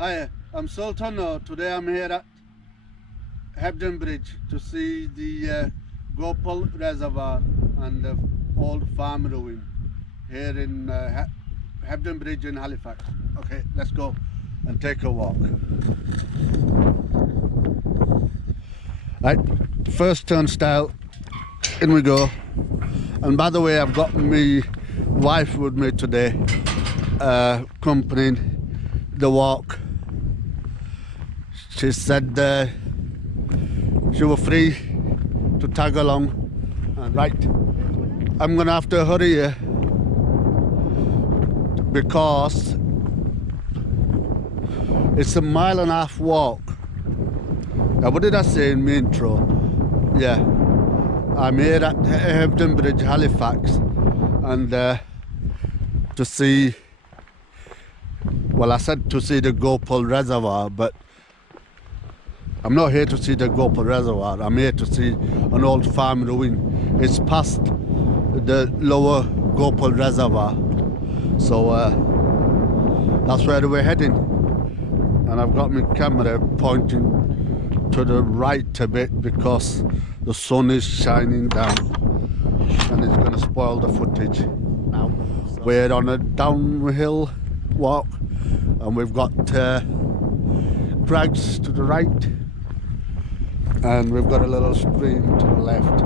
Hi, I'm Sultan. Today I'm here at Hebden Bridge to see the Gorple Reservoir and the old farm ruin here in Hebden Bridge in Halifax. Okay, let's go and take a walk. Right, first turnstile, in we go. And by the way, I've got my wife with me today, accompanying the walk. She said she was free to tag along. Right, I'm gonna have to hurry here because it's a 1.5 mile walk. Now, what did I say in my intro? Yeah, I'm here at Hebden Bridge, Halifax, and to see, well, I said to see the Gorple Reservoir, but I'm not here to see the Gorple Reservoir. I'm here to see an old farm ruin. It's past the lower Gorple Reservoir, so that's where we're heading. And I've got my camera pointing to the right a bit because the sun is shining down and it's going to spoil the footage. Now we're on a downhill walk and we've got crags to the right and we've got a little stream to the left.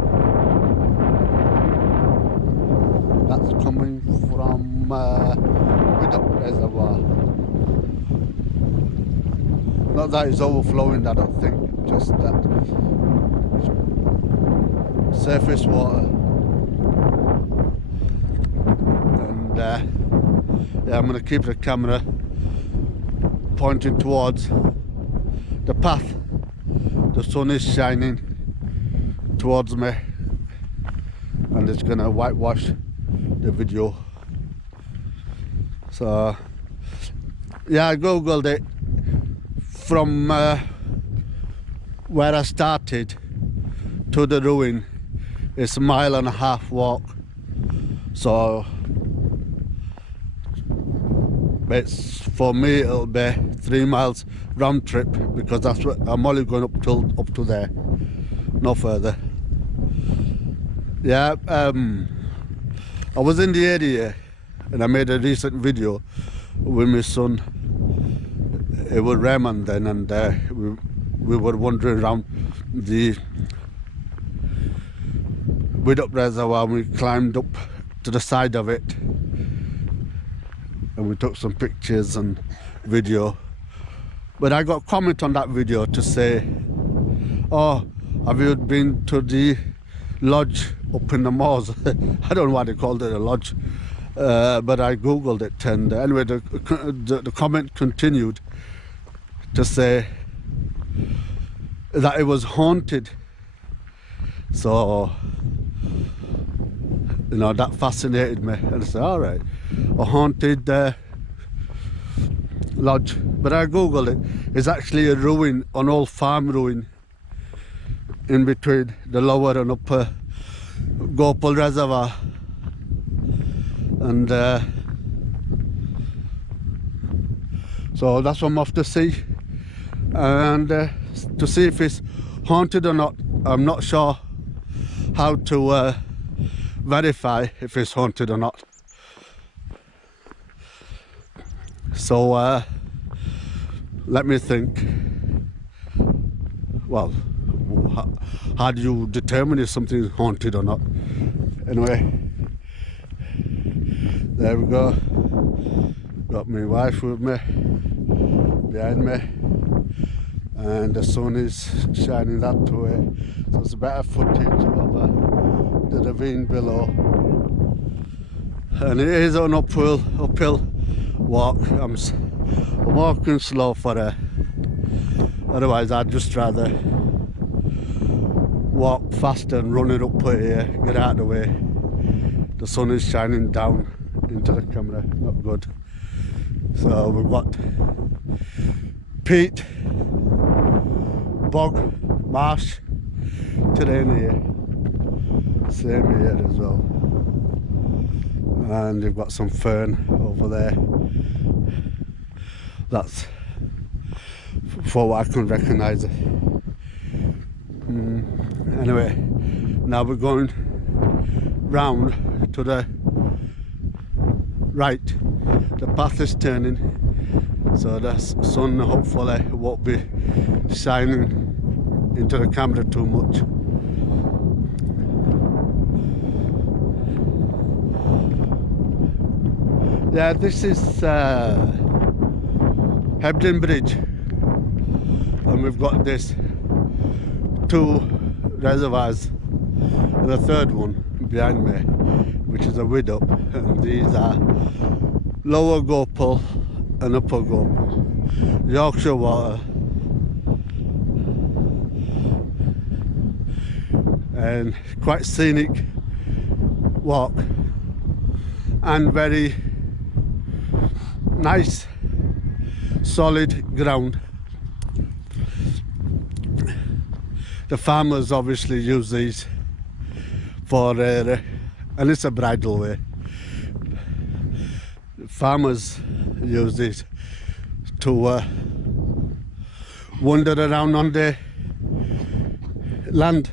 That's coming from Widdop Reservoir. Not that it's overflowing, I don't think, just that surface water. And yeah, I'm going to keep the camera pointing towards the path. The sun is shining towards me and it's going to whitewash the video. So yeah, I googled it. From where I started to the ruin, it's a 1.5 mile walk. So it's, for me it'll be 3 miles round trip because that's what I'm only going up to there, no further. Yeah, I was in the area and I made a recent video with my son. It was Raymond then, and we were wandering around the Widdop Reservoir. We climbed up to the side of it and we took some pictures and video. But I got a comment on that video to say, oh, have you been to the lodge up in the moors? I don't know why they called it a lodge, but I googled it, and anyway the comment continued to say that it was haunted. So, you know, that fascinated me, and I said, all right, a haunted lodge. But I googled it. It's actually a ruin, an old farm ruin in between the lower and upper Gorple Reservoir. And so that's what I'm off to see, and to see if it's haunted or not. I'm not sure how to verify if it's haunted or not. So let me think. Well, how do you determine if something is haunted or not? Anyway, there we go. Got my wife with me, behind me, and the sun is shining that way, so it's a better footage of the ravine below. And it is an uphill walk. I'm walking slow for her, otherwise I'd just rather walk faster and run it up here, get out of the way. The sun is shining down into the camera, not good. So we've got peat, bog, marsh, terrain here, same here as well. And you've got some fern over there. That's for what I can recognise it. Anyway, now we're going round to the right. The path is turning, so the sun hopefully won't be shining into the camera too much. Yeah, this is Hebden Bridge, and we've got this 2 reservoirs, and the third one behind me, which is a widdop, and these are lower gorple and upper gorple, Yorkshire water, and quite scenic walk and very nice solid ground. The farmers obviously use these for and it's a bridle way. Farmers use these to wander around on the land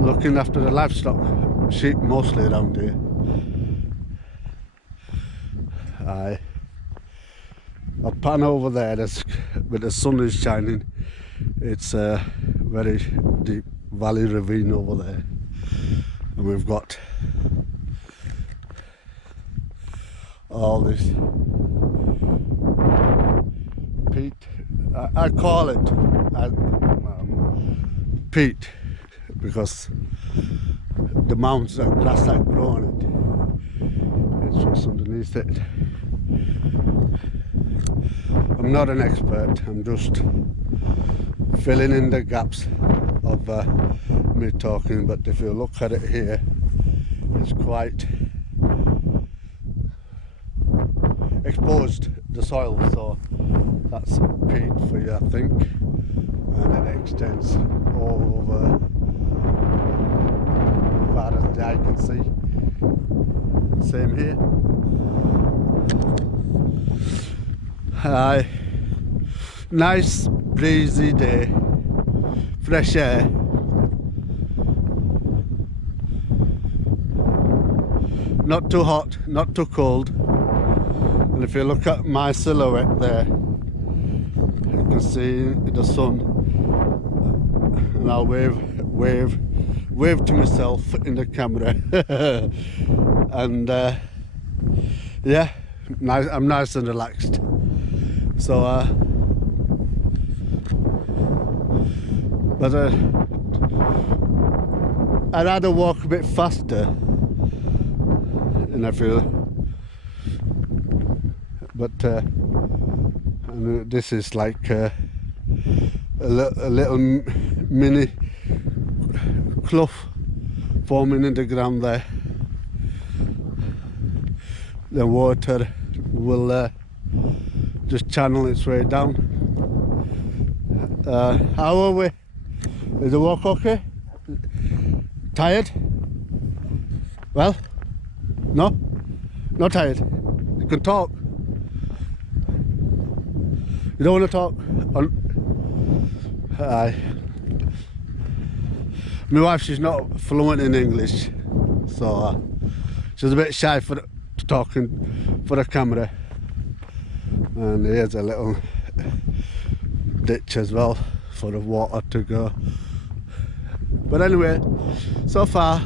looking after the livestock, sheep mostly around here. I'll pan over there, but the sun is shining. It's a very deep valley ravine over there, and we've got all this peat. I call it peat because the mounds of grass that grow on it, it's what's underneath it. I'm not an expert, I'm just filling in the gaps of me talking, but if you look at it here, it's quite exposed, the soil, so that's peat for you, I think, and it extends all over as far as the eye can see. Same here. Nice breezy day, fresh air. Not too hot, not too cold. And if you look at my silhouette there, you can see the sun, and I'll wave to myself in the camera. And yeah, I'm nice and relaxed. So but I'd rather walk a bit faster, and I feel, but and this is like a little mini clough forming in the ground there. The water will just channel its way down. How are we? Is the walk okay? Tired? Well? No? Not tired? You can talk? You don't want to talk? My wife, she's not fluent in English, so she's a bit shy for talking for the camera. And here's a little ditch as well for the water to go. But anyway, so far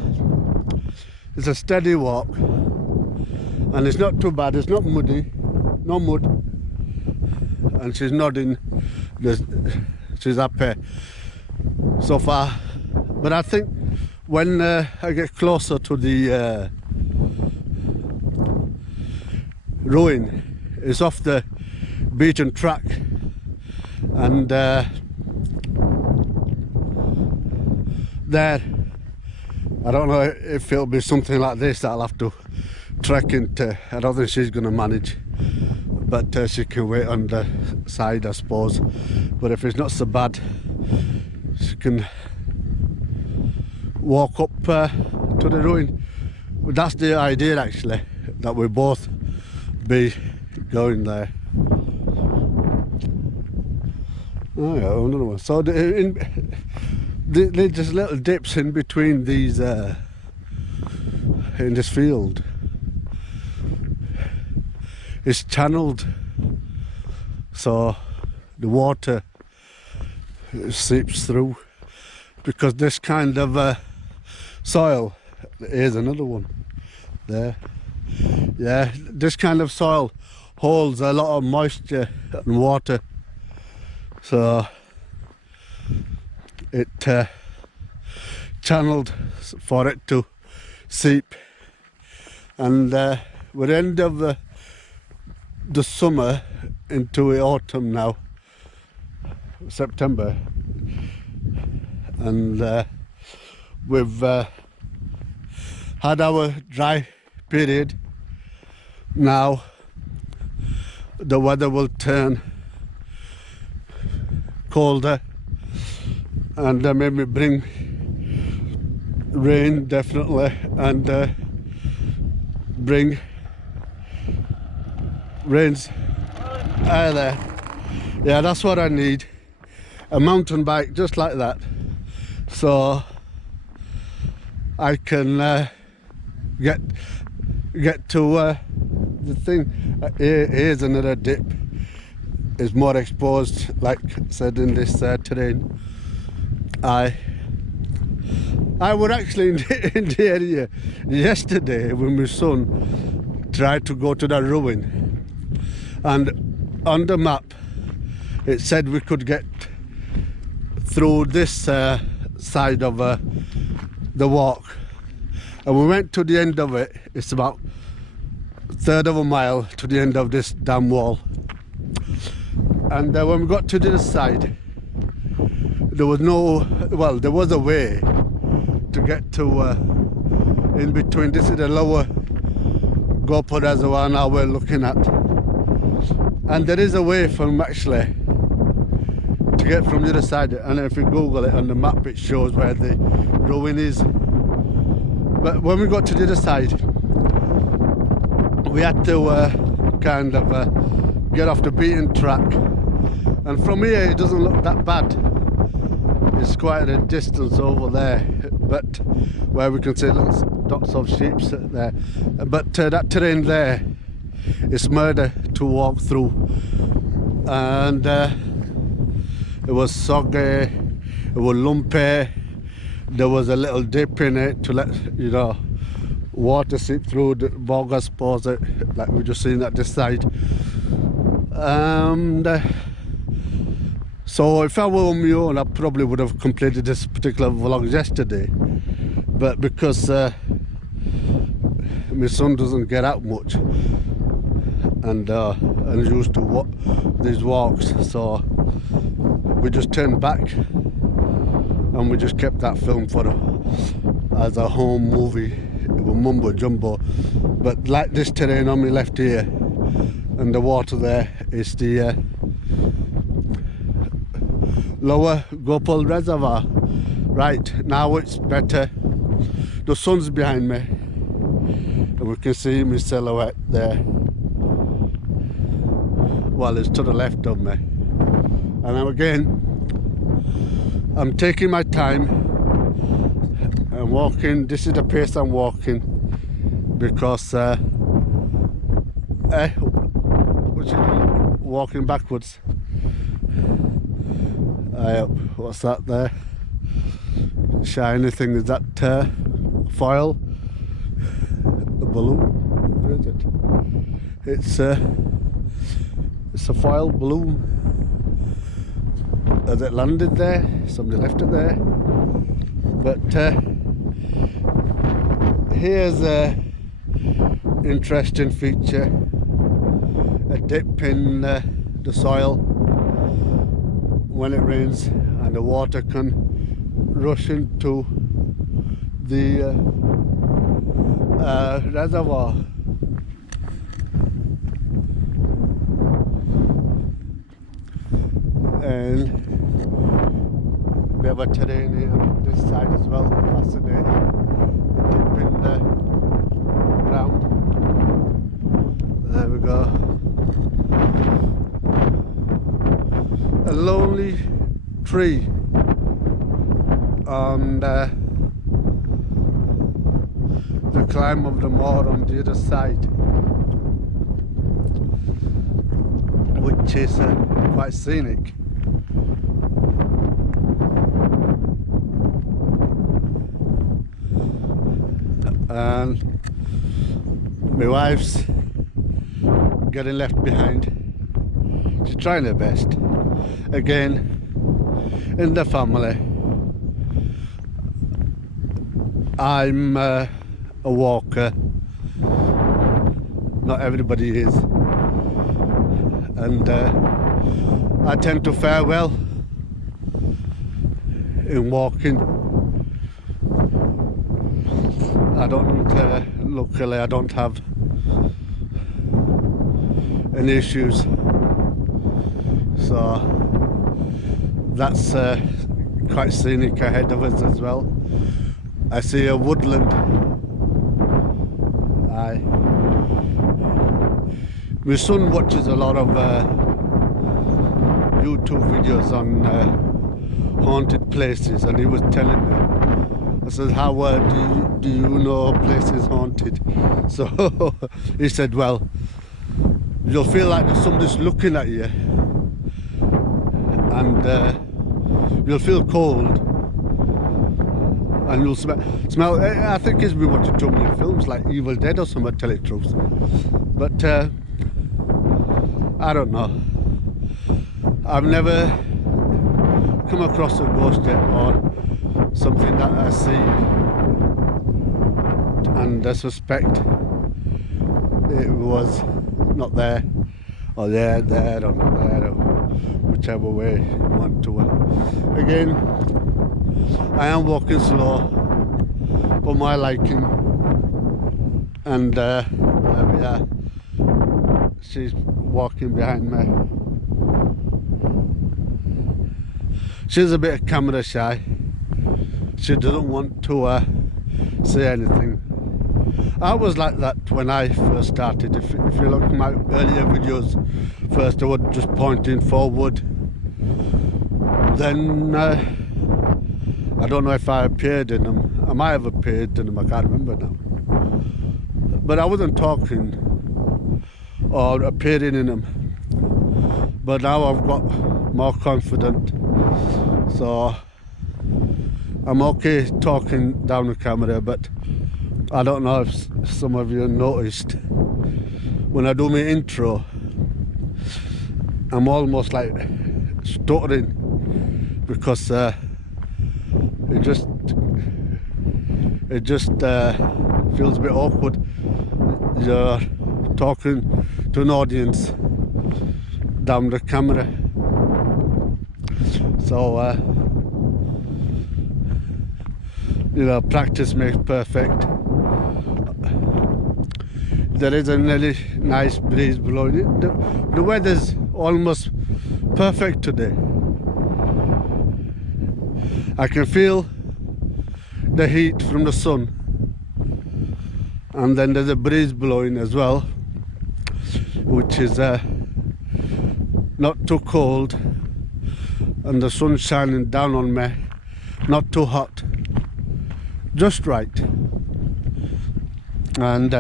it's a steady walk, and it's not too bad. It's not muddy, no mud, and she's nodding. She's happy so far. But I think when I get closer to the ruin, it's off the beaten track, and there, I don't know if it'll be something like this that I'll have to trek into. I don't think she's going to manage, but she can wait on the side, I suppose. But if it's not so bad, she can walk up to the ruin. That's the idea, actually, that we both be going there. Oh yeah, another one. So there's just little dips in between these in this field. It's channeled, so the water seeps through, because this kind of soil, here's another one there, yeah, this kind of soil holds a lot of moisture and water, so it channeled for it to seep. And we're end of the summer into autumn now, September, and we've had our dry period. Now the weather will turn colder and maybe bring rain, definitely, and bring rains. There, yeah, that's what I need, a mountain bike just like that, so I can get to the thing. Here's another dip. It's more exposed, like I said, in this terrain. I was actually in the area yesterday when my son tried to go to that ruin, and on the map it said we could get through this side of the walk, and we went to the end of it. It's about a third of a mile to the end of this damn wall, and when we got to the other side, there was no, well, there was a way to get to in between. This is the lower gorple reservoir now we're looking at, and there is a way from actually to get from the other side, and if you Google it on the map it shows where the ruin is. But when we got to the other side, we had to kind of get off the beaten track, and from here it doesn't look that bad. It's quite a distance over there, but where we can see lots dots of sheep there, but that terrain there is murder to walk through, and it was soggy, it was lumpy. There was a little dip in it to let, you know, water seep through the bog, I suppose, like we just seen at this side. And so if I were on my own, I probably would have completed this particular vlog yesterday, but because my son doesn't get out much and is used to these walks, so we just turned back and we just kept that film for as a home movie. It was mumbo jumbo, but like this terrain on my left here and the water there is the lower gorple reservoir. Right, now it's better. The sun's behind me and we can see my silhouette there. Well, it's to the left of me, and now again I'm taking my time and walking. This is the pace I'm walking, because walking backwards. What's that there? Shiny thing, is that foil? A balloon? What is it? It's a foil balloon. Has it landed there? Somebody left it there. But here's a interesting feature, a dip in the soil when it rains, and the water can rush into the reservoir. And we have a terrain here on this side as well, fascinating. A dip in the ground. There we go. A lonely tree on the climb of the moor on the other side, which is quite scenic. And my wife's getting left behind. She's trying her best. Again, in the family, I'm a walker. Not everybody is. And I tend to fare well in walking. Luckily I don't have any issues, so that's quite scenic ahead of us as well. I see a woodland. My son watches a lot of YouTube videos on haunted places, and he was telling me, I said, how do you know a place is haunted? So he said, well, you'll feel like there's somebody's looking at you, and you'll feel cold, and you'll smell. I think he's been watching too many films like Evil Dead or something, to tell you the truth. But I don't know. I've never come across a ghost yet, or something that I see and I suspect it was not there, or there, or not there, or whichever way you want to. Again, I am walking slow for my liking, and there we are. She's walking behind me. She's a bit camera shy. She doesn't want to say anything. I was like that when I first started. If you look at my earlier videos, first I was just pointing forward. Then I don't know if I appeared in them. I might have appeared in them, I can't remember now. But I wasn't talking or appearing in them. But now I've got more confident, so I'm okay talking down the camera. But I don't know if some of you noticed, when I do my intro, I'm almost like stuttering, because it just feels a bit awkward. You're talking to an audience down the camera, so you know, practice makes perfect. There is a really nice breeze blowing. The weather's almost perfect today. I can feel the heat from the sun, and then there's a breeze blowing as well, which is not too cold, and the sun shining down on me, not too hot, just right. And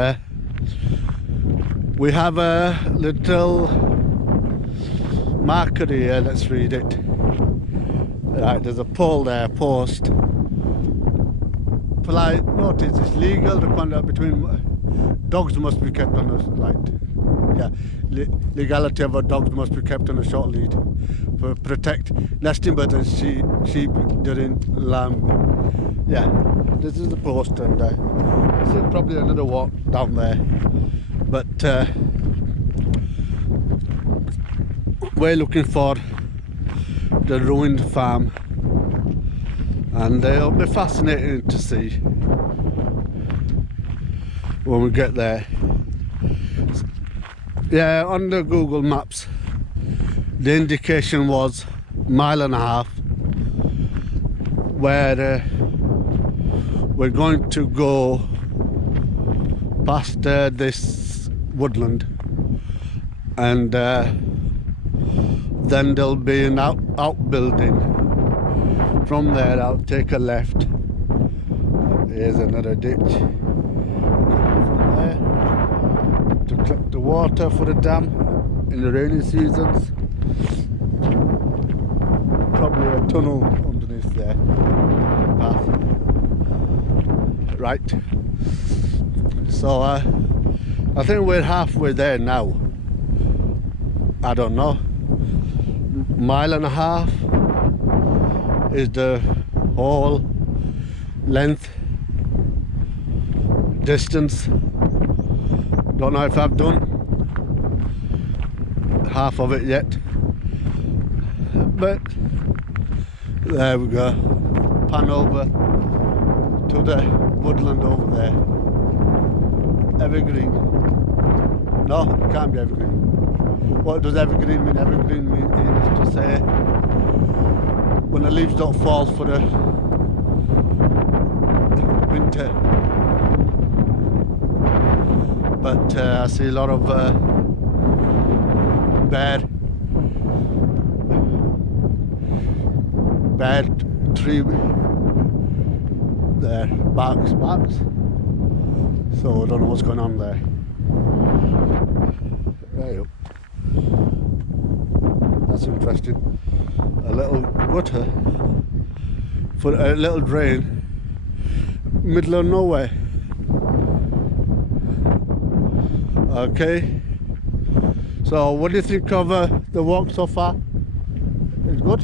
we have a little marker here. Let's read it. Right, there's a pole there, post. Polite notice: it's legal the conduct between dogs must be kept on a legality of dogs must be kept on a short lead for protect nesting birds and sheep during lambing. Yeah, this is the post, and this is probably another walk down there. But we're looking for the ruined farm, and it'll be fascinating to see when we get there. Yeah, on the Google Maps the indication was 1.5 miles, where we're going to go past this woodland, and then there'll be an outbuilding From there I'll take a left. Here's another ditch. From there to collect the water for the dam in the rainy seasons. Probably a tunnel underneath there. Path. Right. So I think we're halfway there now. I don't know. Mile and a half is the whole length, distance. Don't know if I've done half of it yet, but there we go. Pan over to the woodland over there. Evergreen. No, it can't be evergreen. What does evergreen mean? Evergreen means to say when the leaves don't fall for the winter. But I see a lot of bare tree there, barks. So I don't know what's going on there. There you go. That's interesting. A little gutter for a little drain, middle of nowhere. Okay. So what do you think of the walk so far? It's good.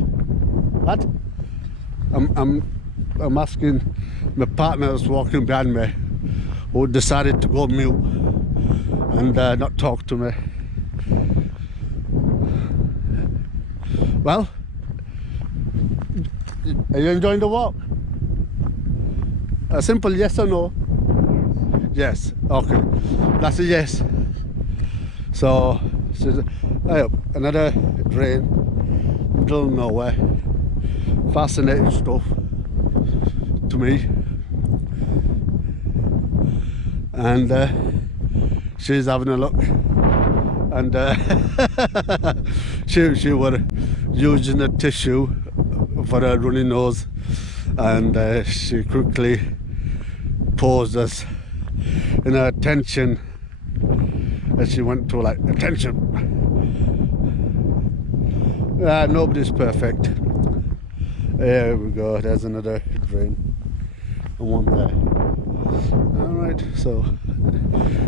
What? I'm asking my partner that's walking behind me, who decided to go mute and not talk to me. Well, are you enjoying the walk? A simple yes or no? Yes. Okay, that's a yes. So another drain, middle of nowhere. Fascinating stuff to me. And she's having a look, and she were using a tissue for her runny nose, and she quickly paused us in her attention as she went to like attention. Nobody's perfect. There we go, there's another drain and one there. Alright, so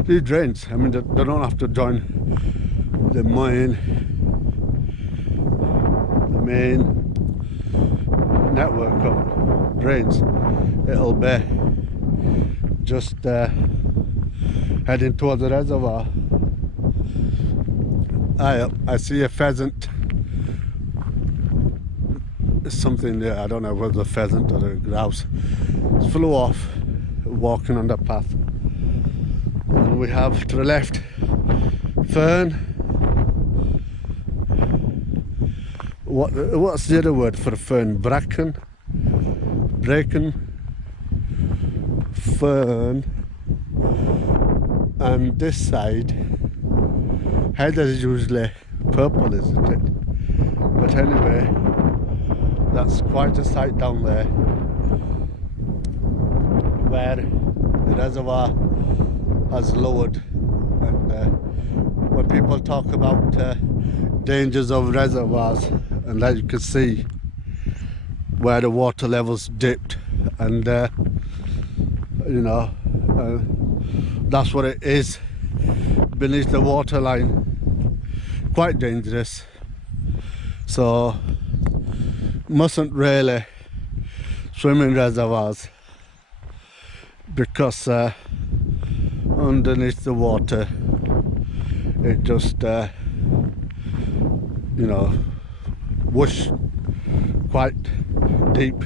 these drains, I mean, they don't have to join the main network of drains. It'll be just heading towards the reservoir. I see a pheasant. Something there, I don't know whether it's a pheasant or a grouse. It flew off walking on the path. And we have to the left fern. What's the other word for fern? Bracken, fern. And this side, heather is usually purple, isn't it? But anyway, that's quite a sight down there, where the reservoir has lowered. And when people talk about dangers of reservoirs, and as you can see where the water levels dipped, and you know, that's what it is beneath the water line. Quite dangerous. So mustn't really swim in reservoirs, because underneath the water it just you know, whoosh, quite deep,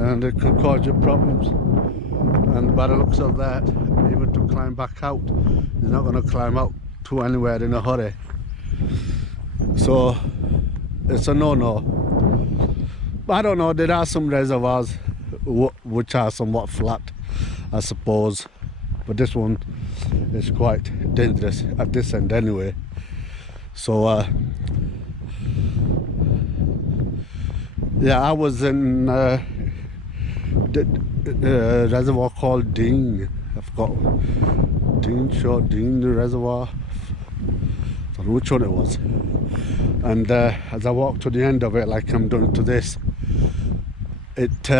and it can cause you problems. And by the looks of that, even to climb back out, you're not going to climb out to anywhere in a hurry. So it's a no-no. I don't know, there are some reservoirs which are somewhat flat, I suppose, but this one is quite dangerous at this end anyway. Yeah, I was in the reservoir called Dean. I forgot. Dean Reservoir. I don't know which one it was. And as I walked to the end of it, like I'm doing to this, it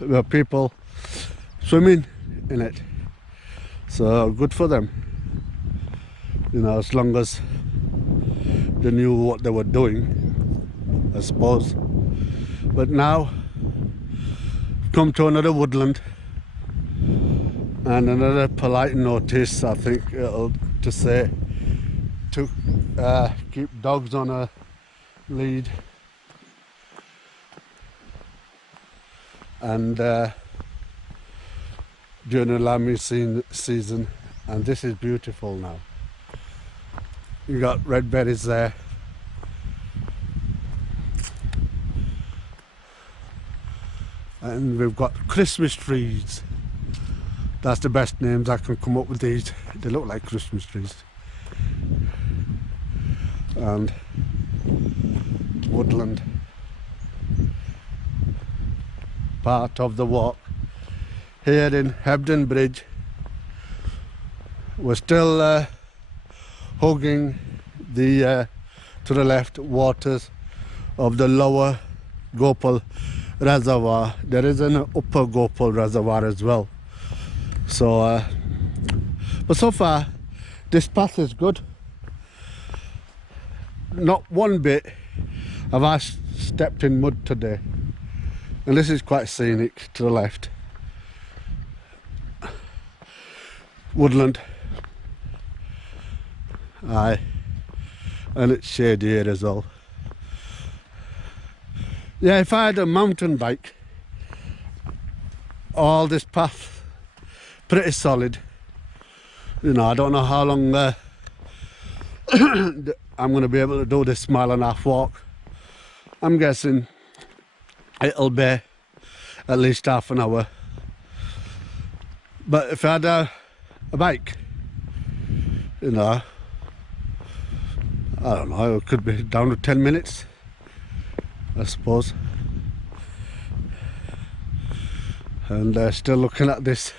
were people swimming in it. So good for them. You know, as long as they knew what they were doing, I suppose. But now, come to another woodland, and another polite notice, I think it'll to say to keep dogs on a lead, and during the lambing season, and this is beautiful now. You got red berries there. And we've got Christmas trees. That's the best names I can come up with these. They look like Christmas trees. And woodland. Part of the walk here in Hebden Bridge. We're still hugging the to the left waters of the lower Gorple reservoir. There is an upper Gorple reservoir as well. So but so far this path is good. Not one bit have I stepped in mud today, and this is quite scenic to the left. Woodland. Aye, and it's shady here as well. Yeah, if I had a mountain bike, all this path pretty solid. You know, I don't know how long I'm going to be able to do this mile-and-a-half walk. I'm guessing it'll be at least half an hour. But if I had a bike, you know, I don't know, it could be down to 10 minutes, I suppose. And still looking at this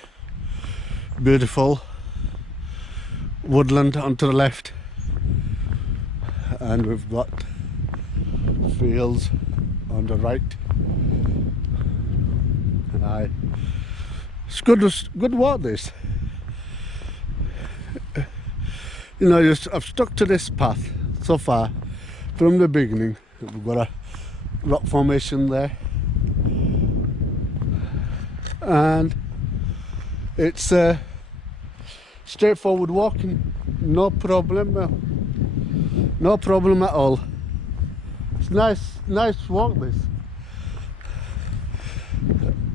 beautiful woodland onto the left, and we've got fields on the right. And it's good walk this. You know, I've stuck to this path so far from the beginning. We've got a rock formation there, and it's straightforward walking, no problem at all. It's nice walk this.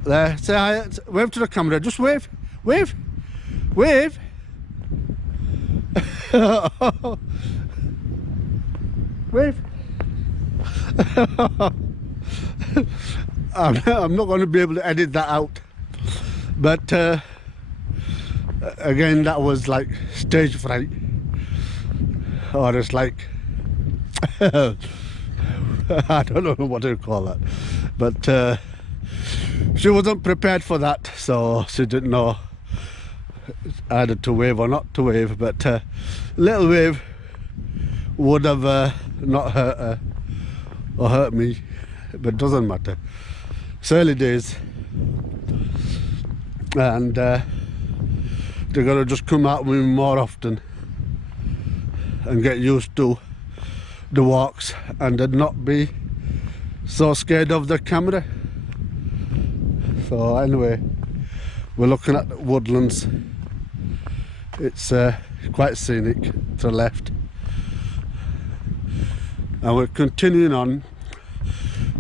There, say hi, wave to the camera, just wave. Wave. I'm not going to be able to edit that out, but again, that was like stage fright, or it's like I don't know what to call that, but she wasn't prepared for that, so she didn't know either to wave or not to wave. But a little wave would have not hurt her or hurt me, but it doesn't matter. It's early days, and they're gonna just come out with me more often and get used to the walks, and then not be so scared of the camera. So anyway, we're looking at the woodlands. It's quite scenic to the left, and we're continuing on.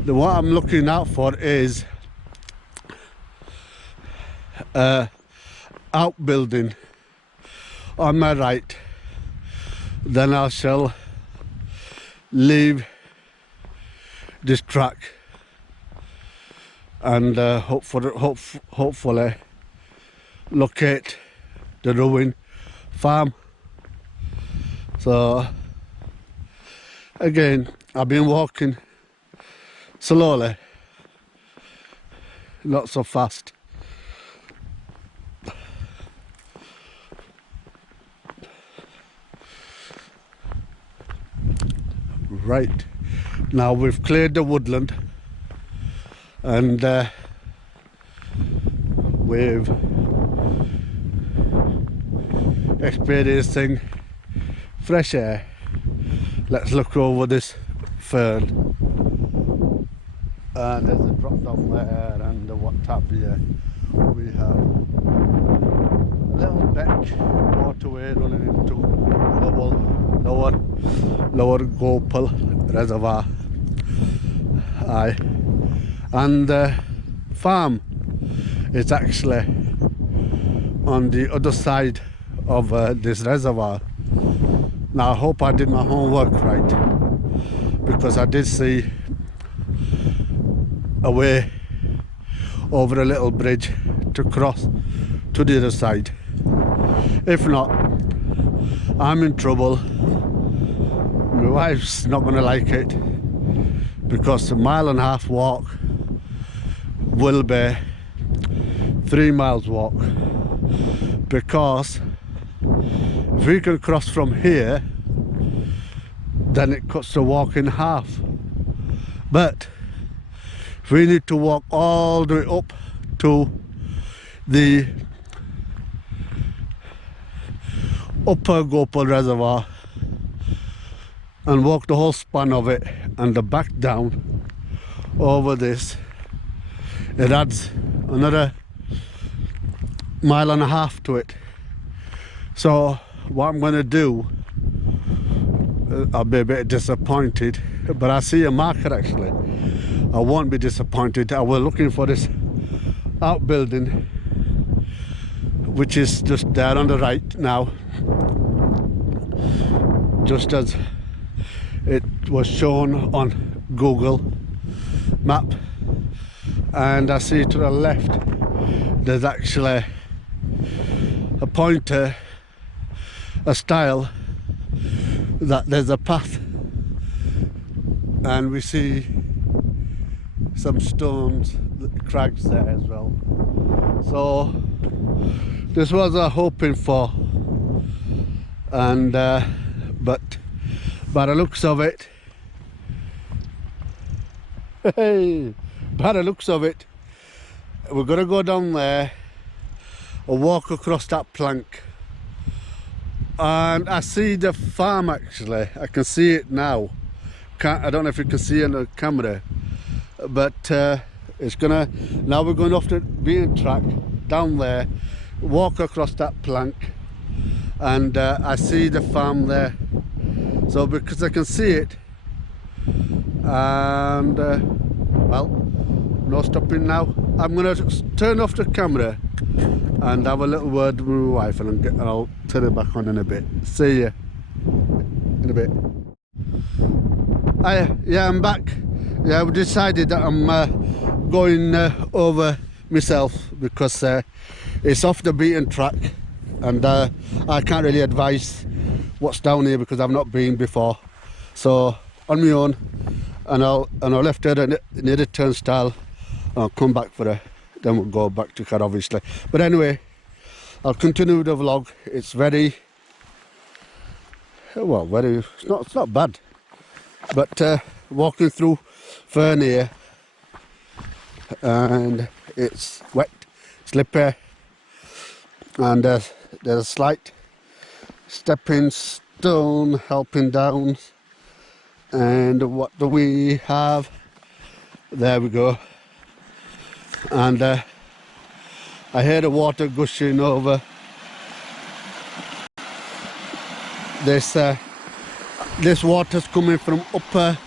What I'm looking out for is outbuilding on my right. Then I shall leave this track and hopefully locate the ruined farm. So again, I've been walking slowly, not so fast. Right, now we've cleared the woodland and we've experiencing fresh air. Let's look over this fern, and there's a drop down there and what have you. We have a little beck waterway running into lower gorple reservoir. Aye, and the farm is actually on the other side of this reservoir. Now I hope I did my homework right, because I did see a way over a little bridge to cross to the other side. If not, I'm in trouble. My wife's not going to like it, because a 1.5 mile walk will be 3 miles walk, because if we can cross from here, then it cuts the walk in half. But if we need to walk all the way up to the upper gorple reservoir and walk the whole span of it and the back down over this, it adds another 1.5 miles to it. So what I'm going to do, I'll be a bit disappointed, but I see a marker actually. I won't be disappointed. I was looking for this outbuilding, which is just there on the right now, just as it was shown on Google map. And I see to the left there's actually a pointer, a stile, that there's a path, and we see some stones, crags there as well. So this was I hoping for, and but by the looks of it, hey, by the looks of it, we're gonna go down there or walk across that plank. And I see the farm actually. I can see it now. I don't know if you can see it on the camera, but it's gonna, now we're going off the beaten track down there, walk across that plank, and I see the farm there. So because I can see it, and well, no stopping now. I'm gonna turn off the camera and have a little word with my wife, and I'll turn it back on in a bit. See you in a bit. Yeah, I'm back. Yeah, we decided that I'm going over myself, because it's off the beaten track, and I can't really advise what's down here because I've not been before. So on my own, and I'll left her near the turnstile. I'll come back for her. Then we'll go back to car, obviously. But anyway, I'll continue the vlog. It's very, well, it's not bad. But walking through fern here, and it's wet, slippery, and there's a slight stepping stone helping down. And what do we have? There we go. And I hear the water gushing over this. This water's coming from upper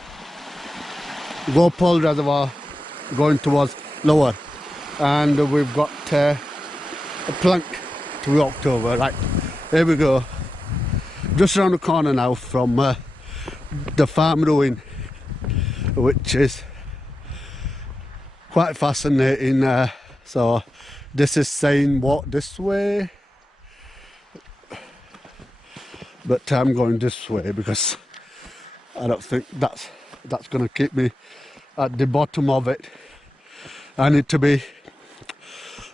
gorple reservoir going towards lower, and we've got a plank to walk over. Right, here we go. Just around the corner now from the farm ruin, which is quite fascinating. So this is saying walk this way, but I'm going this way because I don't think that's going to keep me at the bottom of it. I need to be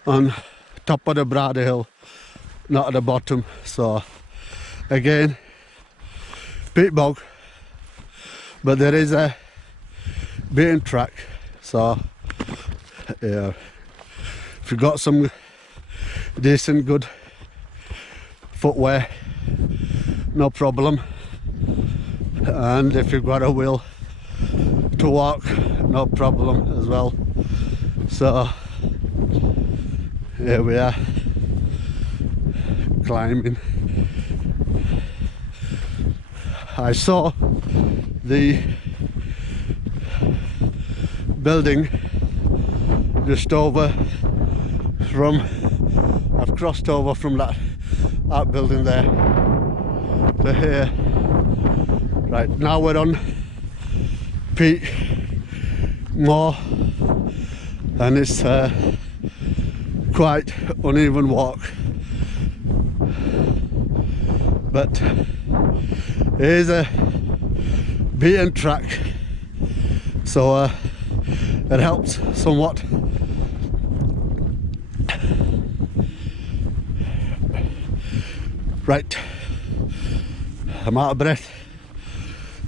on top of the Brady Hill, not at the bottom. So again, peat bog, but there is a beaten track. So yeah, if you've got some decent good footwear, no problem, and if you've got a will to walk, no problem as well. So here we are, climbing. I saw the building just over from, I've crossed over from that building there to here. Right, now we're on peat moor, and it's quite uneven walk, but here's a beaten track, so it helps somewhat. Right, I'm out of breath,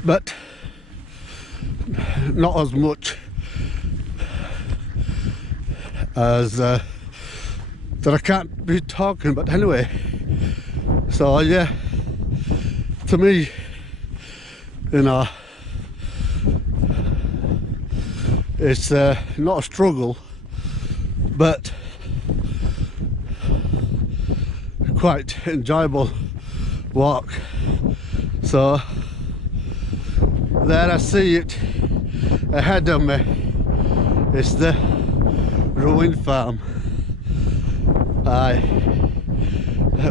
but not as much as that I can't be talking, but anyway. So yeah, to me, you know, it's not a struggle, but quite enjoyable walk. So there I see it ahead of me. It's the ruined farm. I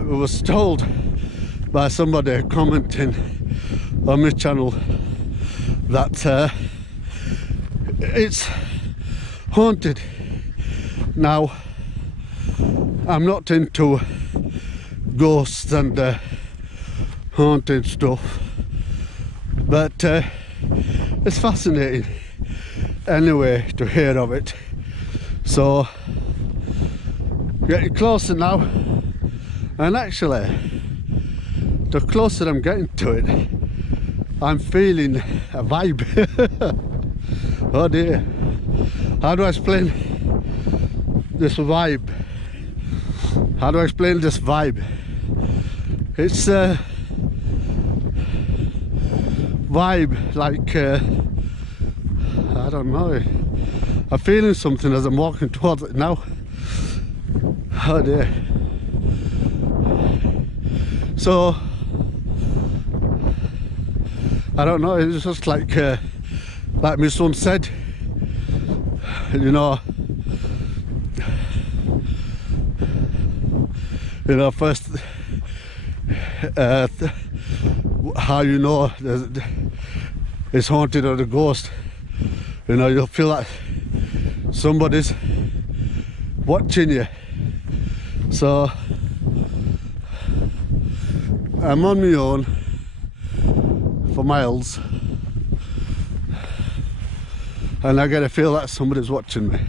was told by somebody commenting on my channel that it's haunted. Now, I'm not into ghosts and haunted stuff, but it's fascinating anyway to hear of it. So getting closer now, and actually the closer I'm getting to it, I'm feeling a vibe. Oh dear, how do I explain this vibe? How do I explain this vibe? It's a vibe like I don't know, I'm feeling something as I'm walking towards it now. Oh dear. So I don't know, it's just like my son said, you know, first how you know it's haunted or the ghost, you know, you'll feel like somebody's watching you. So I'm on my own for miles, and I get a feel that somebody's watching me.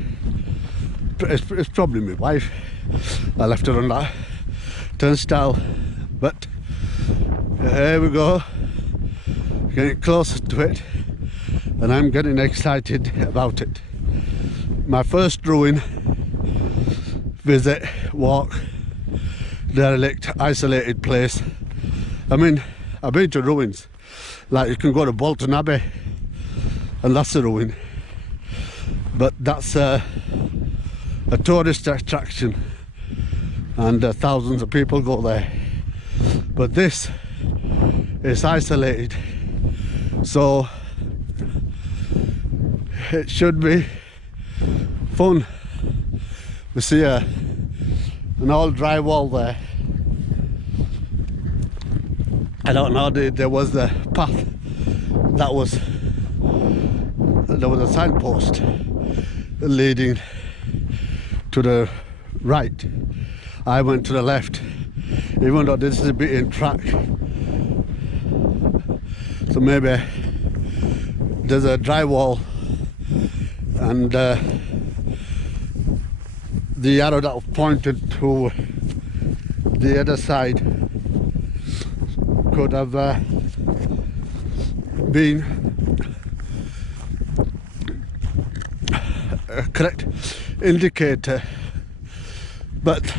It's probably my wife. I left her on that turnstile, but here we go, getting closer to it, and I'm getting excited about it. My first ruin visit, walk, derelict, isolated place. I mean, I've been to ruins, like you can go to Bolton Abbey, and that's a ruin, but that's a tourist attraction, and thousands of people go there. But this is isolated, so it should be fun. We see an old dry wall there. I don't know, there was a path that was, there was a signpost leading to the right. I went to the left, even though this is a beaten track. So maybe there's a dry wall and the arrow that was pointed to the other side could have been a correct indicator, but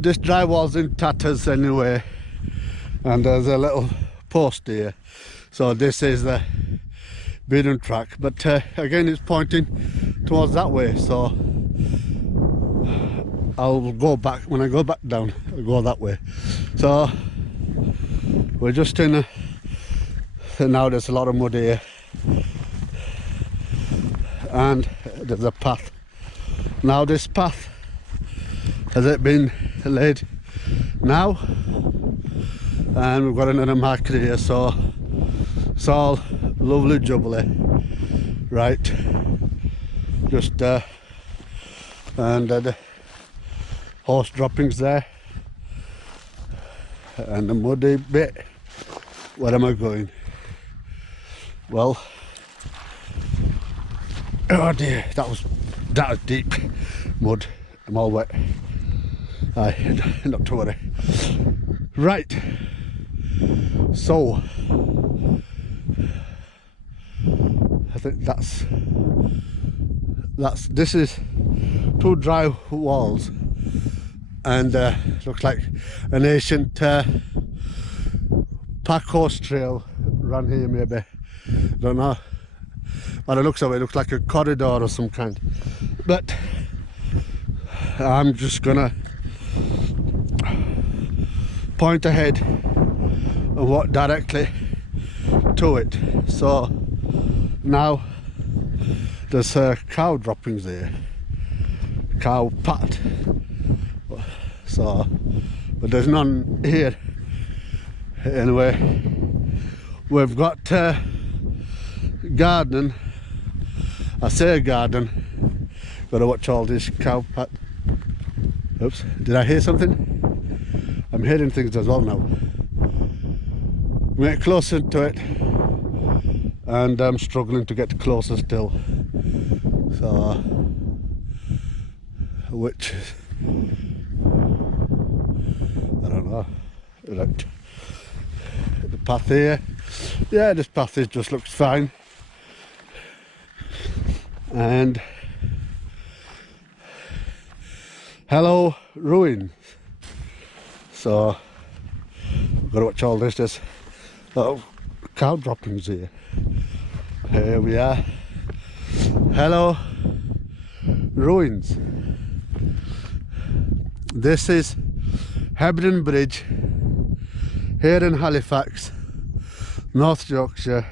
this drywall's in tatters anyway, and there's a little post here, so this is the beaten track, but again it's pointing towards that way, so I'll go back. When I go back down, I'll go that way. So we're just in now there's a lot of mud here, and there's a path. Now this path, has it been laid now? And we've got another marker here, so it's all lovely jubbly, right? Just and the horse droppings there, and the muddy bit. Where am I going? Well, oh dear, that was deep mud. I'm all wet. Aye, not to worry. Right, so I think this is two dry walls, and looks like an ancient pack horse trail ran here, maybe. Don't know. By the looks of it, it looks like a corridor or some kind. But I'm just gonna point ahead and walk directly to it. So now there's cow droppings there, cow pat. So, but there's none here. Anyway, we've got garden. I say garden. Gotta watch all this cow pat. Oops, did I hear something? I'm hearing things as well now. Get closer to it, and I'm struggling to get closer still. So, which I don't know. Right. The path here, yeah, this path just looks fine, and hello ruins. So we've got to watch all this. There's little cow droppings here. Here we are. Hello ruins. This is Hebden Bridge here in Halifax, North Yorkshire.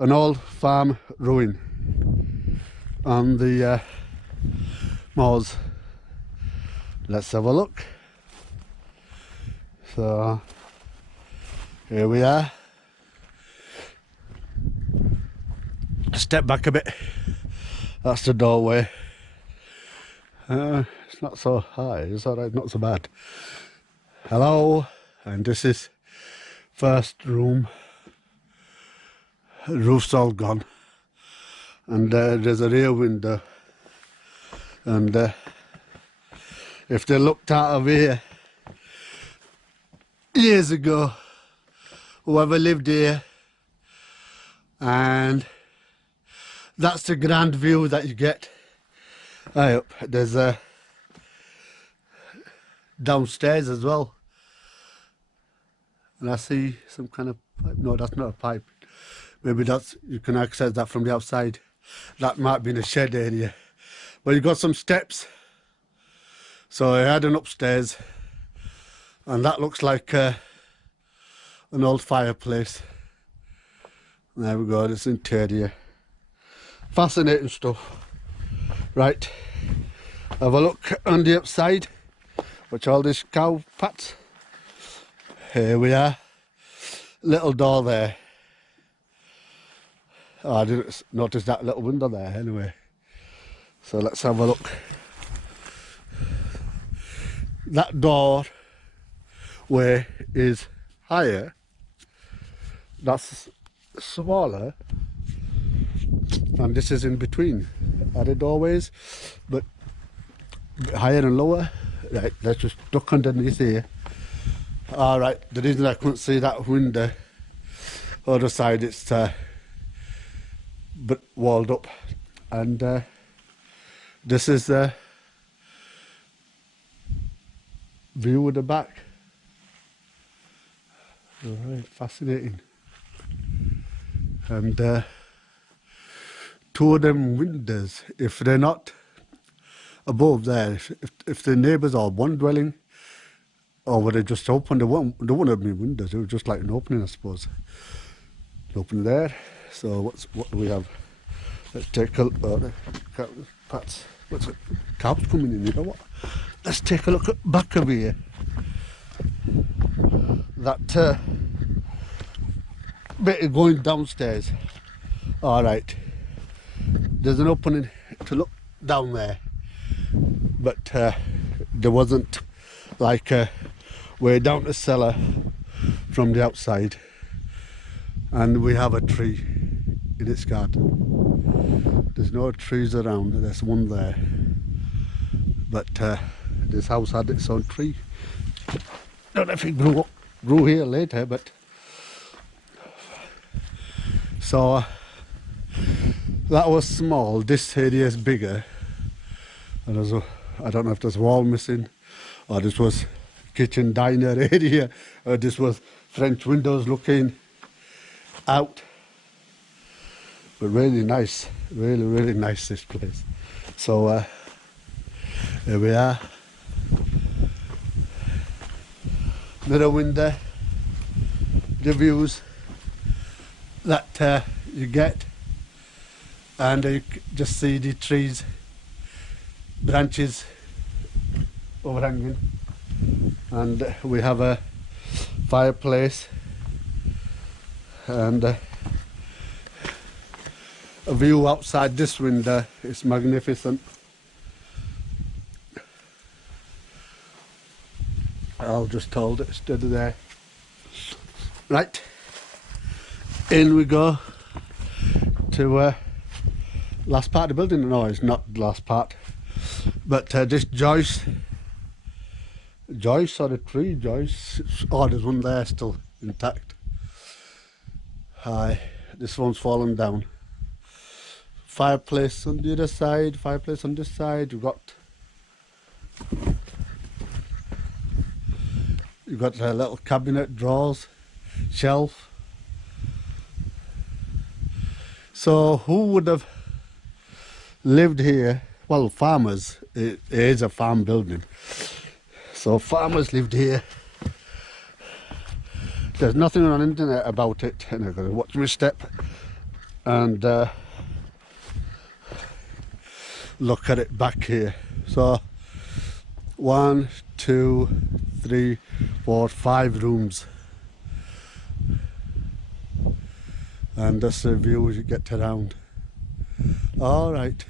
An old farm ruin on the moors. Let's have a look. So here we are. Step back a bit. That's the doorway. It's not so high, it's alright, not so bad. Hello, and this is first room. Roof's all gone, and there's a rear window, and if they looked out of here years ago, whoever lived here, and that's the grand view that you get. High up, there's a downstairs as well, and I see some kind of pipe. No, that's not a pipe. Maybe that's, you can access that from the outside. That might be in a shed area. But you got some steps. So I had an upstairs, and that looks like an old fireplace. There we go, this interior. Fascinating stuff. Right, have a look on the upside. Watch all these cow pats. Here we are. Little door there. Oh, I didn't notice that little window there anyway. So let's have a look. That doorway is higher. That's smaller. and this is in between. Are the doorways, but higher and lower. Right, let's just duck underneath here. All right, the reason I couldn't see that window, other side, it's but walled up, and this is the view of the back. All right, fascinating. And two of them windows, if they're not above there, if the neighbours are one dwelling, or were they just open, there wouldn't have been windows, it was just like an opening, I suppose. Open there. So what do we have? Let's take a look. What's it? Cows coming in, you know what? Let's take a look at back of here. That bit going downstairs. All right. There's an opening to look down there, but there wasn't like a way down the cellar from the outside. And we have a tree in its garden. There's no trees around, there's one there. But this house had its own tree. Don't know if it grew here later, but... So, that was small, this area is bigger. And there's I don't know if there's a wall missing, or this was kitchen diner area, or this was French windows looking out. But really nice, really nice, this place. So here we are, another window, the views that you get, and you just see the trees, branches overhanging, and we have a fireplace and a view outside this window is magnificent. I'll just hold it steady there. Right, in we go to last part of the building. No, it's not the last part, but this joist or the tree joist, oh, there's one there still intact. This one's fallen down. Fireplace on the other side, fireplace on this side. You've got a little cabinet, drawers, shelf. So who would have lived here? Well, farmers. It is a farm building. So farmers lived here. There's nothing on the internet about it, and I've got to watch my step and look at it back here. So 1, 2, 3, 4, 5 rooms, and that's the view as you get around. All right,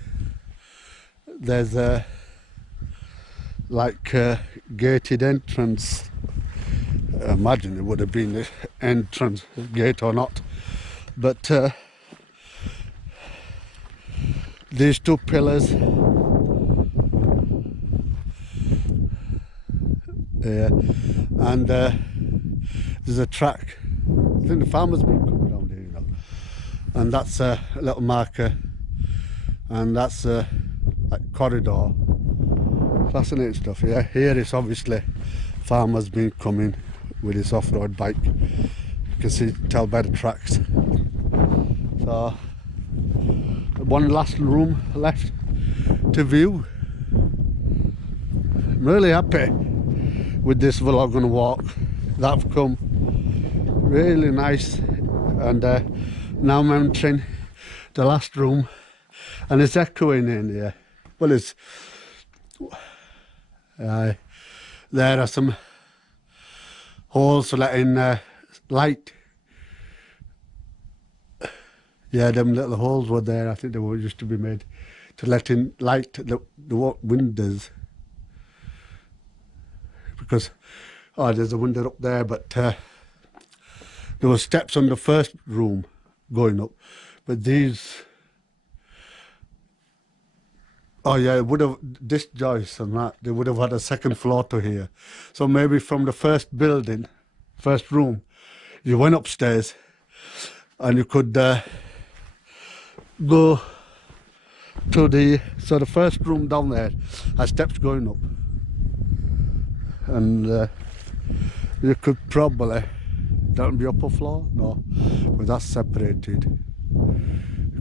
there's a gated entrance. I imagine it would have been the entrance gate or not, but these two pillars, and there's a track. I think the farmers been coming around here, you know, and that's a little marker, and that's a corridor. Fascinating stuff. Yeah, here is obviously farmers been coming with his off-road bike. You can tell by the tracks. So one last room left to view. I'm really happy with this vlog and walk that I've come. Really nice. And now I'm entering the last room, and it's echoing in here. Well, it's there are some holes for letting light. Yeah, them little holes were there. I think they were used to be made to let in light the windows. Because, oh, there's a window up there, but there were steps on the first room going up. But these Oh yeah, it would have, this Joyce and that, they would have had a second floor to here. So maybe from the first building, first room, you went upstairs and you could go to the, so the first room down there has steps going up. And you could probably, that would be upper floor? No, but that's separated.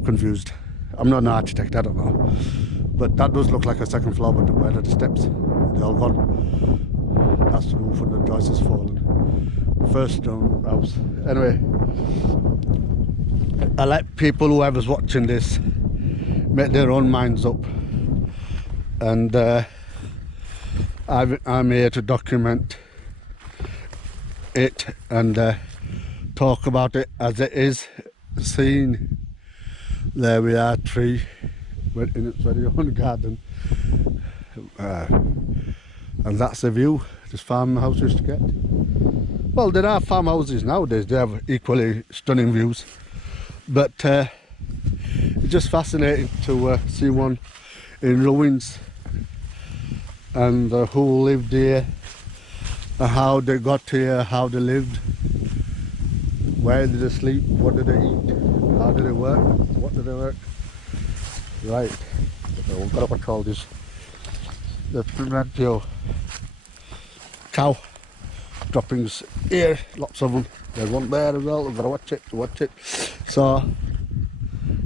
Confused. I'm not an architect, I don't know. But that does look like a second floor, but where are the steps? They're all gone. That's the roof and the joist has fallen. First stone house. Anyway, I let people, whoever's watching this, make their own minds up. And I'm here to document it and talk about it as it is seen. There we are, tree in its very own garden, and that's the view this farmhouse used to get. Well, there are farmhouses nowadays, they have equally stunning views, but it's just fascinating to see one in ruins, and who lived here, how they got here, how they lived, where did they sleep, what did they eat, how did they work, what did they work. Right, we've got what called this, the plenty of cow droppings here, lots of them. There's one there as well, we've got to watch it. So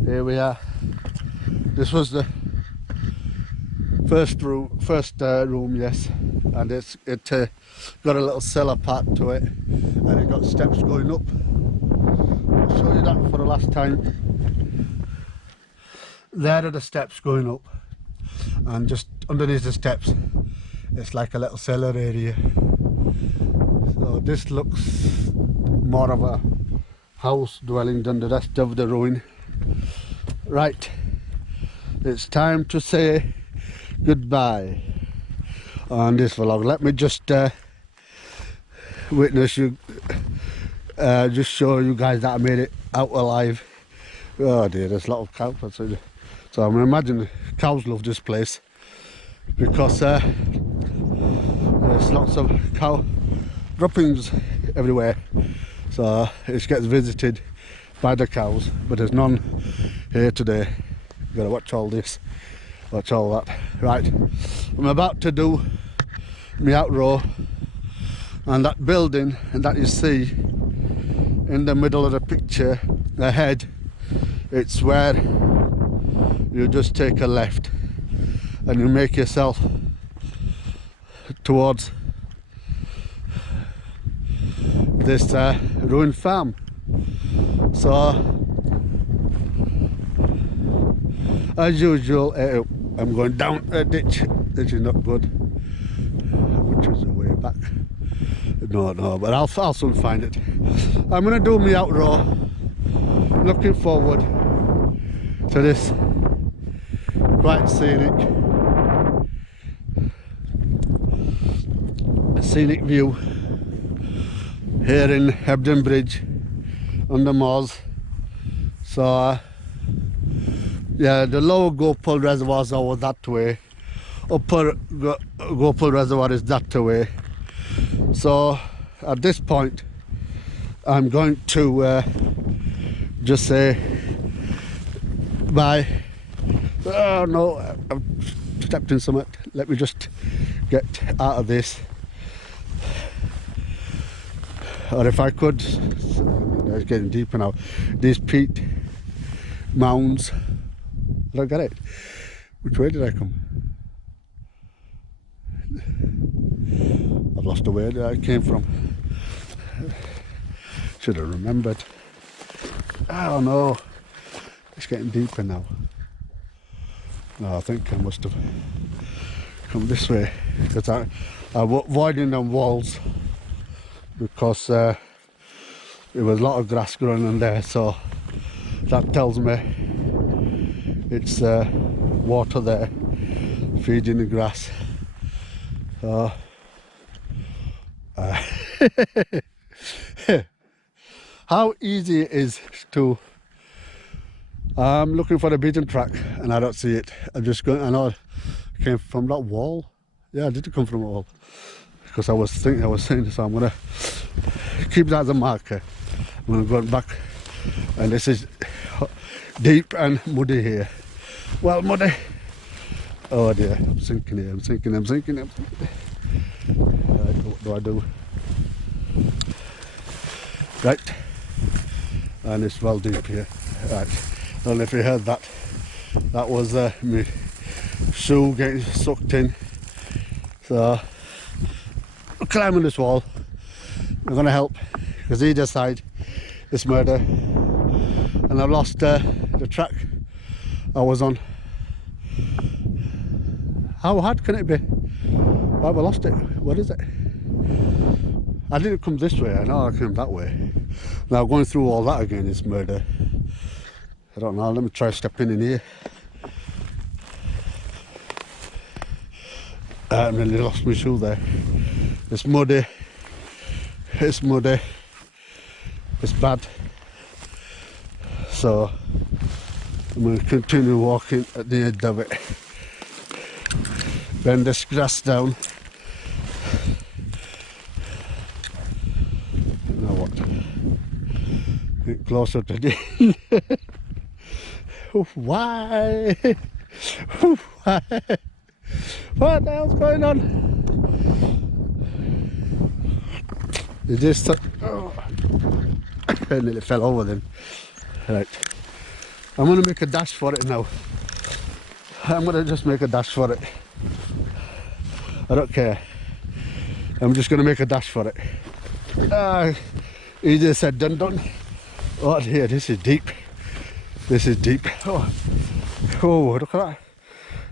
here we are. This was the first room, yes, and it got a little cellar part to it, and it got steps going up. I'll show you that for the last time. There are the steps going up, and just underneath the steps it's like a little cellar area. So this looks more of a house dwelling than the rest of the ruin. Right, it's time to say goodbye on this vlog. Let me just witness you, just show you guys that I made it out alive. Oh dear, there's a lot of cows. So I'm imagining cows love this place because there's lots of cow droppings everywhere. So it gets visited by the cows, but there's none here today. You've got to watch all this, watch all that. Right, I'm about to do my outro, and that building and that you see in the middle of the picture ahead, it's where you just take a left and you make yourself towards this ruined farm. So as usual, I'm going down a ditch. This is not good, which is the way back. No, but I'll soon find it. I'm gonna do my outro. Looking forward to this quite scenic view here in Hebden Bridge on the moors. So yeah, the lower gorple reservoirs are over that way, upper gorple reservoir is that way. So at this point I'm going to just say bye. Oh no, I've stepped in something. Let me just get out of this. Or if I could, it's getting deeper now. These peat mounds. Did I get it? Which way did I come? I've lost the way that I came from. Should have remembered. Oh no, it's getting deeper now. No, I think I must have come this way because I was avoiding them walls because there was a lot of grass growing in there, so that tells me it's water there feeding the grass. So how easy it is to I'm looking for the beaten track and I don't see it. I'm just going, I know came from that wall. Yeah, did it come from a wall? Because I was saying, so I'm gonna keep that as a marker. I'm gonna go back, and this is deep and muddy here. Well, muddy. Oh dear, I'm sinking here. I'm sinking. Right, what do I do? Right, and it's well deep here. Right, I don't know if you heard that. That was me shoe getting sucked in. So I'm climbing this wall. I'm gonna help because either side is murder, and I've lost the track I was on. How hard can it be? Why have I lost it? What is it? I didn't come this way. I know I came that way. Now going through all that again is murder. I don't know. Let me try stepping in here. I nearly lost my shoe there. It's muddy. It's muddy. It's bad. So I'm going to continue walking at the edge of it. Bend this grass down. Now what? Get closer to the why? Why? What the hell's going on? It just oh. I nearly fell over then. Right. I'm gonna make a dash for it now. I'm gonna just make a dash for it. I don't care. I'm just gonna make a dash for it. Easier said than done. Oh dear, this is deep. This is deep. Oh, look at that.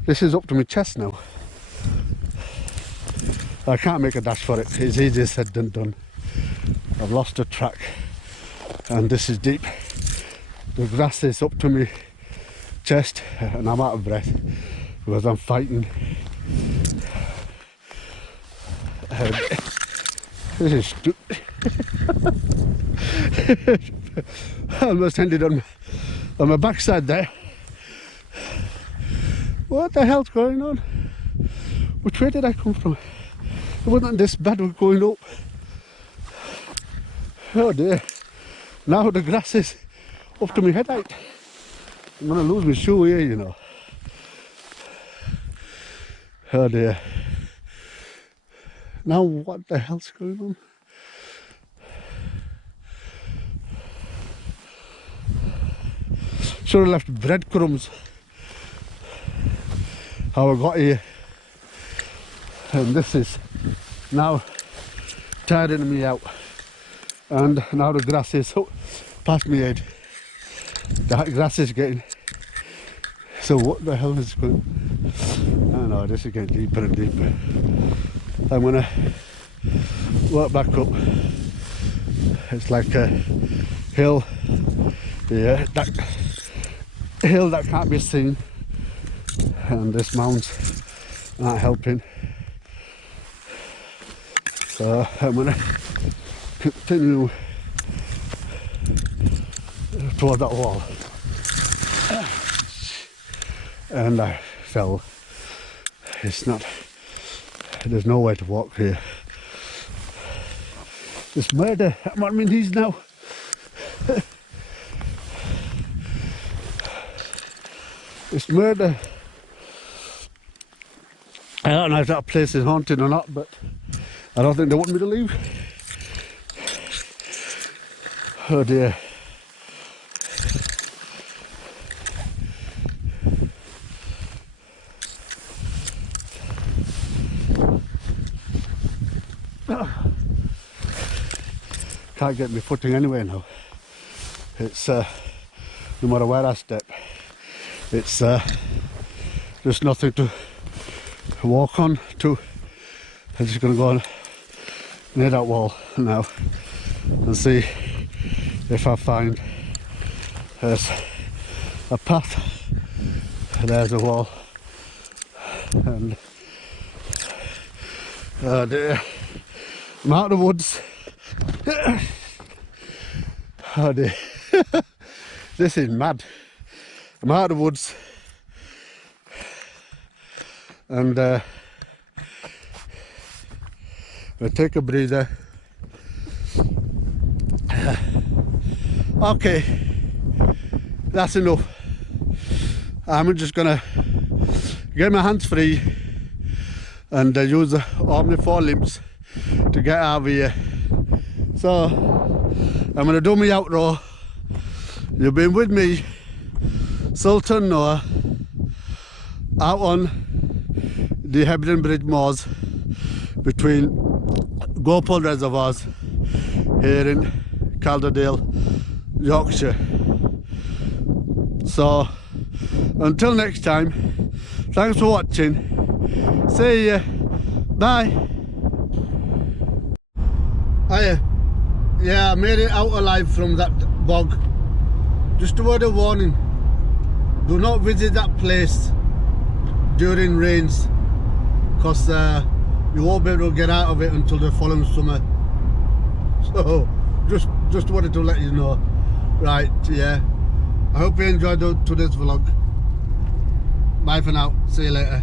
This is up to my chest now. I can't make a dash for it. It's easier said than done. I've lost the track, and this is deep. The grass is up to my chest, and I'm out of breath because I'm fighting. This is stupid. I almost ended on my backside there. What the hell's going on? Which way did I come from? It wasn't this bad with going up. Oh dear. Now the grass is up to my head height. I'm gonna lose my shoe here, you know. Oh dear. Now what the hell's going on? Should have left breadcrumbs. How I got here. And this is now tiring me out. And now the grass is past my head. The grass is getting. So what the hell is going on? I know, this is getting deeper and deeper. I'm gonna walk back up. It's like a hill. Yeah, that hill that can't be seen. And this mounds aren't helping. So I'm gonna continue toward that wall. And I fell. It's not, there's no way to walk here. It's murder. I'm on my knees now. It's murder. I don't know if that place is haunted or not, but I don't think they want me to leave. Oh dear. Can't get my footing anywhere now. It's no matter where I step, it's just nothing to walk on to. I'm just gonna go near that wall now and see if I find there's a path. There's a wall, and oh dear, I'm out of the woods. Oh dear. This is mad. I'm out of the woods. and we'll take a breather. Okay, that's enough. I'm just gonna get my hands free and use all my 4 limbs to get out of here. So I'm gonna do my outro. You've been with me, Sultan Noah, out on the Hebden Bridge moors between Gorple reservoirs here in Calderdale, Yorkshire. So until next time, thanks for watching. See ya. Bye. Hiya. Yeah, I made it out alive from that bog. Just a word of warning, do not visit that place during rains, because you won't be able to get out of it until the following summer. So just wanted to let you know. Right, yeah, I hope you enjoyed today's vlog. Bye for now, see you later.